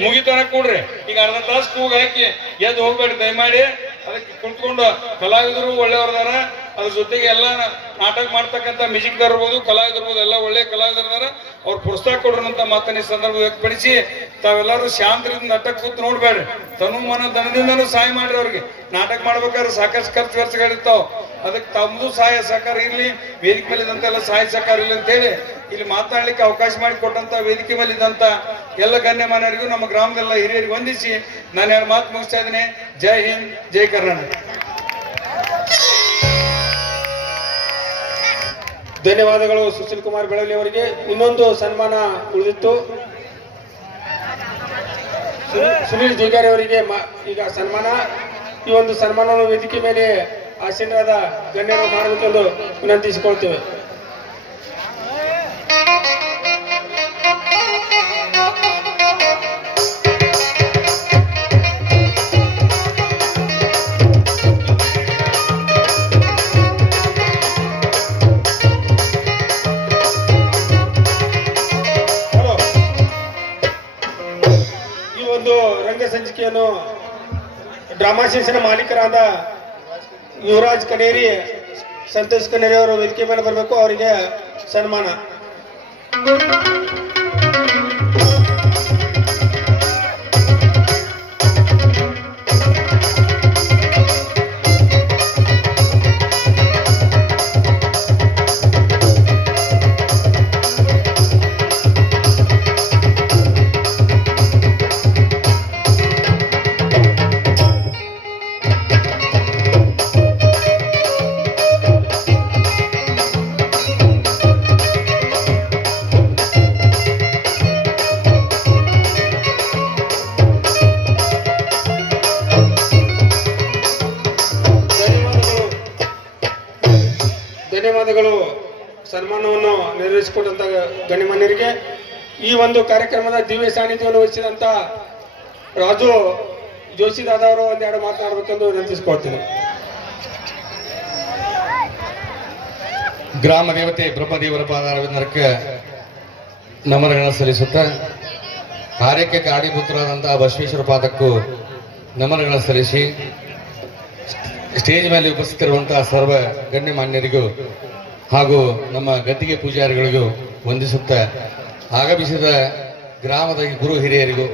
ಮುಗಿತನ ಕೂಡ್ರಿ. ಈಗ ಅರ್ಧ ತಾಸು ಕೂಗ್ ಹಾಕಿ ಎದ್ದು ಹೋಗ್ಬೇಡಿ ದಯಮಾಡಿ. ಅದಕ್ಕೆ ಕುಂತ್ಕೊಂಡು ಕಲಾವಿದರು ಒಳ್ಳೆಯವ್ರದಾರ, ಅದ್ರ ಜೊತೆಗೆ ಎಲ್ಲ ನಾಟಕ ಮಾಡ್ತಕ್ಕಂಥ ಮ್ಯೂಸಿಕ್ದಾರ ಇರ್ಬೋದು, ಕಲಾವಿದರ್ಬೋದು, ಎಲ್ಲ ಒಳ್ಳೆ ಕಲಾವಿದರದಾರ. ಅವ್ರು ಪ್ರೋತ್ಸಾಹ ಕೊಡ್ರಂತ ಮಾತನ್ನ ಈ ಸಂದರ್ಭ ವ್ಯಕ್ತಪಡಿಸಿ ತಾವೆಲ್ಲರೂ ಶಾಂತರಿಂದ ನಾಟಕ ಕೂತ್ ನೋಡ್ಬೇಡ್ರಿ. ತನು ಮನ ಧನದಿಂದನೂ ಸಹಾಯ ಮಾಡ್ರಿ. ಅವ್ರಿಗೆ ನಾಟಕ ಮಾಡ್ಬೇಕಾದ್ರೆ ಸಾಕಷ್ಟು ಖರ್ಚು ವೆಚ್ಚಗಳಿರ್ತಾವ. ಅದಕ್ಕೆ ತಮ್ಮದು ಸಹಾಯ ಸಹಕಾರ ಇರಲಿ, ವೇದಿಕೆ ಮೇಲೆ ಇದ್ದಂತೆಲ್ಲ ಸಹಾಯ ಸಹಕಾರ ಇಲ್ಲ ಅಂತ ಹೇಳಿ ಇಲ್ಲಿ ಮಾತನಾಡ್ಲಿಕ್ಕೆ ಅವಕಾಶ ಮಾಡಿ ಕೊಟ್ಟಂತ ವೇದಿಕೆ ಮೇಲೆ ಇದ್ದಂತ ಎಲ್ಲ ಗಣ್ಯಮಾನ್ಯರಿಗೂ ನಮ್ಮ ಗ್ರಾಮದೆಲ್ಲ ಹಿರಿಯರಿಗೆ ವಂದಿಸಿ ನಾನು ಎರಡು ಮಾತು ಮುಗಿಸ್ತಾ ಇದ್ದೀನಿ. ಜೈ ಹಿಂದ್, ಜೈ ಕರ್ನಾಟಕ. ಧನ್ಯವಾದಗಳು ಸುಶೀಲ್ ಕುಮಾರ್ ಬೆಳಗಲಿ ಅವರಿಗೆ. ಇನ್ನೊಂದು ಸನ್ಮಾನ ಉಳಿದಿತ್ತು. ಸುನೀಲ್ ಜೇಗಾರಿ ಅವರಿಗೆ ಈಗ ಸನ್ಮಾನ. ಈ ಒಂದು ಸನ್ಮಾನವನ್ನು ವೇದಿಕೆ ಮೇಲೆ ಆಸೀನರಾದ ಗಣ್ಯರು ಮಾಡಬೇಕೆಂದು ವಿನಂತಿಸಿಕೊಳ್ತೇವೆ. ಈ ಒಂದು ರಂಗ ಸಂಚಿಕೆಯನ್ನು ಡ್ರಾಮಾ ಶೀರ್ಷಿನ ಮಾಲೀಕರಾದ ಯುವರಾಜ್ ಕನೇರಿ, ಸಂತೋಷ್ ಕನೇರಿ ಅವರು ವೇದಿಕೆ ಮೇಲೆ ಬರಬೇಕು. ಅವರಿಗೆ ಸನ್ಮಾನ. ಧನ್ಯವಾದಗಳು ಸನ್ಮಾನವನ್ನು ನೆರವೇರಿಸಿಕೊಟ್ಟಂತ ಗಣ್ಯಮಾನ್ಯರಿಗೆ. ಈ ಒಂದು ಕಾರ್ಯಕ್ರಮದ ದಿವ್ಯ ಸಾನ್ನಿಧ್ಯವನ್ನು ವಹಿಸಿದಂತ ರಾಜು ಜೋಶಿ ದಾದಾ ಅವರು ಒಂದೆರಡು ಮಾತನಾಡಬೇಕೆಂದು ವಿನಂತಿಸಿಕೊಳ್ತೀನಿ. ಗ್ರಾಮ ದೇವತೆ ಬ್ರಹ್ಮದೇವರ ಪಾದಾರವಿಂದಕ್ಕೆ ನಮನಗಳನ್ನು ಸಲ್ಲಿಸುತ್ತ ಕಾರ್ಯಕ್ಕೆ ಕಾರಣೀಭೂತರಾದಂತಹ ಬಸವೇಶ್ವರ ಪಾದಕ್ಕೂ ನಮನಗಳನ್ನು ಸಲ್ಲಿಸಿ ಸ್ಟೇಜ್ ಮೇಲೆ ಉಪಸ್ಥಿತರಿರುವಂತಹ ಸರ್ವ ಗಣ್ಯಮಾನ್ಯರಿಗೂ ಹಾಗೂ ನಮ್ಮ ಗದ್ದಿಗೆ ಪೂಜಾರಿಗಳಿಗೂ ವಂದಿಸುತ್ತ ಆಗಮಿಸಿದ ಗ್ರಾಮದ ಗುರು ಹಿರಿಯರಿಗೂ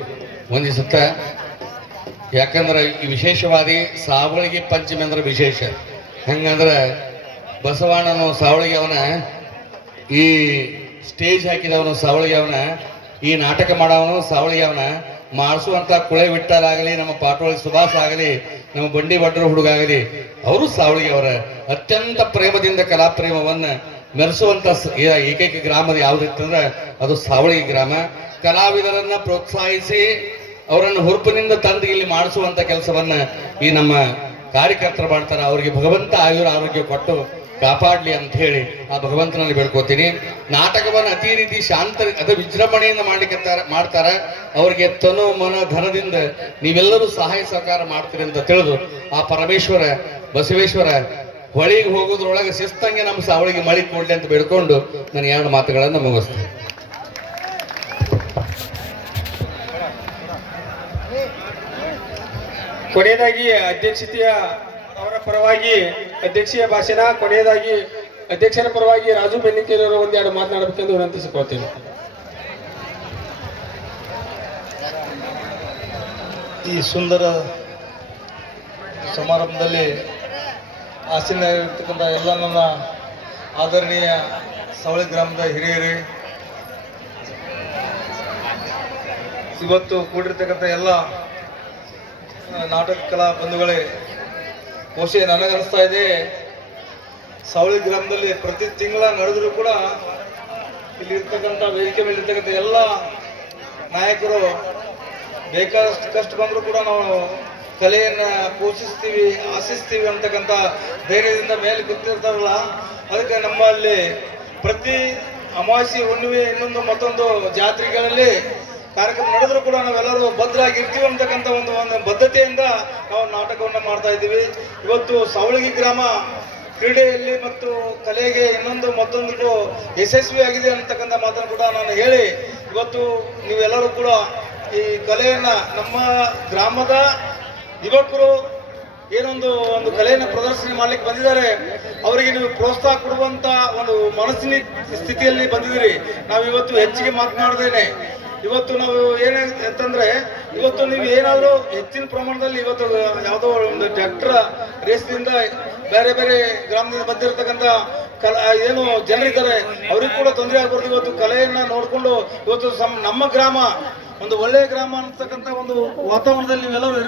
ವಂದಿಸುತ್ತ, ಯಾಕಂದ್ರೆ ಈ ವಿಶೇಷವಾದಿ ಸಾವಳಿಗೆ ಪಂಚಮಿ ಅಂದ್ರೆ ವಿಶೇಷ. ಹಂಗಂದ್ರೆ ಬಸವಣ್ಣನು ಸಾವಳಿಗೆ ಅವನ, ಈ ಸ್ಟೇಜ್ ಹಾಕಿದವನು ಸಾವಳಿಗೆ ಅವನ, ಈ ನಾಟಕ ಮಾಡವನು ಸಾವಳಿಗೆ ಅವನ, ಮಾಡಿಸುವಂತ ಕುಳೆ ವಿಠಲಾಗಲಿ, ನಮ್ಮ ಪಾಟೋಳಿ ಸುಭಾಸ್ ಆಗಲಿ, ನಮ್ಮ ಬಂಡಿ ಭಟ್ರ ಹುಡುಗಾಗಲಿ, ಅವರು ಸಾವಳಿಗೆ ಅವರ ಅತ್ಯಂತ ಪ್ರೇಮದಿಂದ ಕಲಾಪ್ರೇಮವನ್ನ ಮೆರೆಸುವಂತ ಏಕೈಕ ಗ್ರಾಮದ ಯಾವುದಿತ್ತಂದ್ರೆ ಅದು ಸಾವಳಿಗೆ ಗ್ರಾಮ. ಕಲಾವಿದರನ್ನ ಪ್ರೋತ್ಸಾಹಿಸಿ ಅವರನ್ನು ಹುರುಪಿನಿಂದ ತಂದು ಇಲ್ಲಿ ಮಾಡಿಸುವಂತ ಕೆಲಸವನ್ನ ಈ ನಮ್ಮ ಕಾರ್ಯಕರ್ತರು ಮಾಡ್ತಾರೆ. ಅವರಿಗೆ ಭಗವಂತ ಆಯುರ ಆರೋಗ್ಯ ಕೊಟ್ಟು ಕಾಪಾಡ್ಲಿ ಅಂತ ಹೇಳಿ ಆ ಭಗವಂತನಲ್ಲಿ ಬೇಡ್ಕೋತೀನಿ. ನಾಟಕವನ್ನು ಅತಿ ರೀತಿ ಶಾಂತ ಅದ ವಿಜೃಂಭಣೆಯಿಂದ ಮಾಡ್ತಾರ. ಅವ್ರಿಗೆ ತನು ಮನ ಧನದಿಂದ ನೀವೆಲ್ಲರೂ ಸಹಾಯ ಸಹಕಾರ ಮಾಡ್ತೀರಿ ಅಂತ ತಿಳಿದು ಆ ಪರಮೇಶ್ವರ ಬಸವೇಶ್ವರ ಹೊಳಿಗೆ ಹೋಗೋದ್ರೊಳಗೆ ಶಿಸ್ತಂಗೆ ನಮ್ಮ ಸಾವಳಿಗೆ ಮಳಿ ಕೊಡ್ಲಿ ಅಂತ ಬೇಡ್ಕೊಂಡು ನಾನು ಎರಡು ಮಾತುಗಳನ್ನು ಮುಗಿಸ್ತೇನೆ. ಕೊನೆಯದಾಗಿ ಅಧ್ಯಕ್ಷತೆಯ ಅವರ ಪರವಾಗಿ ಅಧ್ಯಕ್ಷೀಯ ಭಾಷಣ, ಕೊನೆಯದಾಗಿ ಅಧ್ಯಕ್ಷರ ಪರವಾಗಿ ರಾಜು ಬೆನ್ನಿಕೇರಿಯವರು ಒಂದೆರಡು ಮಾತನಾಡಬೇಕೆಂದು ವಿನಂತಿಸಿಕೊಳ್ತೇನೆ. ಈ ಸುಂದರ ಸಮಾರಂಭದಲ್ಲಿ ಆಸೀನರಾಗಿರ್ತಕ್ಕಂಥ ಎಲ್ಲ ನನ್ನ ಆದರಣೀಯ ಸಾವಳಿ ಗ್ರಾಮದ ಹಿರಿಯರೇ, ಇವತ್ತು ಕೂಡಿರ್ತಕ್ಕಂಥ ಎಲ್ಲ ನಾಟಕ ಕಲಾ ಬಂಧುಗಳೇ, ಬಹುಶಃ ನನಗನ್ನಿಸ್ತಾ ಇದೆ ಸಾವಳಿ ಗ್ರಾಮದಲ್ಲಿ ಪ್ರತಿ ತಿಂಗಳ ನಡೆದರೂ ಕೂಡ ಇಲ್ಲಿ ಇರ್ತಕ್ಕಂಥ ವೇದಿಕೆ ಮೇಲೆ ಇರ್ತಕ್ಕಂಥ ಎಲ್ಲ ನಾಯಕರು ಬೇಕಾದಷ್ಟು ಕಷ್ಟ ಬಂದರೂ ಕೂಡ ನಾವು ಕಲೆಯನ್ನು ಪೋಷಿಸ್ತೀವಿ, ಆಶಿಸ್ತೀವಿ ಅಂತಕ್ಕಂಥ ಧೈರ್ಯದಿಂದ ಮೇಲೆ ಗೊತ್ತಿರ್ತಾರಲ್ಲ. ಅದಕ್ಕೆ ನಮ್ಮಲ್ಲಿ ಪ್ರತಿ ಅಮಾವಾಸ್ಯೆ, ಹುಣ್ಣಿಮೆ, ಇನ್ನೊಂದು ಮತ್ತೊಂದು ಜಾತ್ರೆಗಳಲ್ಲಿ ಕಾರ್ಯಕ್ರಮ ನಡೆದರೂ ಕೂಡ ನಾವೆಲ್ಲರೂ ಭದ್ರಾಗಿರ್ತೀವಿ ಅಂತಕ್ಕಂಥ ಒಂದು ಬದ್ಧತೆಯಿಂದ ನಾವು ನಾಟಕವನ್ನು ಮಾಡ್ತಾ ಇದ್ದೀವಿ. ಇವತ್ತು ಸಾವಳಗಿ ಗ್ರಾಮ ಕ್ರೀಡೆಯಲ್ಲಿ ಮತ್ತು ಕಲೆಗೆ ಮತ್ತೊಂದಕ್ಕೂ ಯಶಸ್ವಿಯಾಗಿದೆ ಅಂತಕ್ಕಂಥ ಮಾತನ್ನು ಕೂಡ ನಾನು ಹೇಳಿ, ಇವತ್ತು ನೀವೆಲ್ಲರೂ ಕೂಡ ಈ ಕಲೆಯನ್ನ ನಮ್ಮ ಗ್ರಾಮದ ಯುವಕರು ಒಂದು ಕಲೆಯನ್ನು ಪ್ರದರ್ಶನ ಮಾಡ್ಲಿಕ್ಕೆ ಬಂದಿದ್ದಾರೆ. ಅವರಿಗೆ ನೀವು ಪ್ರೋತ್ಸಾಹ ಕೊಡುವಂತ ಒಂದು ಮನಸ್ಸಿನ ಸ್ಥಿತಿಯಲ್ಲಿ ಬಂದಿದ್ದೀರಿ. ನಾವು ಇವತ್ತು ಹೆಚ್ಚಿಗೆ ಮಾತನಾಡದೇನೆ ಇವತ್ತು ನಾವು ಏನಂತಂದ್ರೆ ಇವತ್ತು ನೀವು ಏನಾದರೂ ಹೆಚ್ಚಿನ ಪ್ರಮಾಣದಲ್ಲಿ ಇವತ್ತು ಯಾವುದೋ ಒಂದು ಟ್ರ್ಯಾಕ್ಟರ್ ರೇಸ್ನಿಂದ ಬೇರೆ ಬೇರೆ ಗ್ರಾಮದಿಂದ ಬಂದಿರತಕ್ಕಂಥ ಏನು ಜನರಿದ್ದಾರೆ ಅವ್ರಿಗೆ ಕೂಡ ತೊಂದರೆ ಆಗ್ಬಾರ್ದು. ಇವತ್ತು ಕಲೆಯನ್ನ ನೋಡಿಕೊಂಡು ಇವತ್ತು ನಮ್ಮ ಗ್ರಾಮ ಒಂದು ಒಳ್ಳೆಯ ಗ್ರಾಮ ಅಂತಕ್ಕಂಥ ಒಂದು ವಾತಾವರಣದಲ್ಲಿ ನೀವೆಲ್ಲರೂ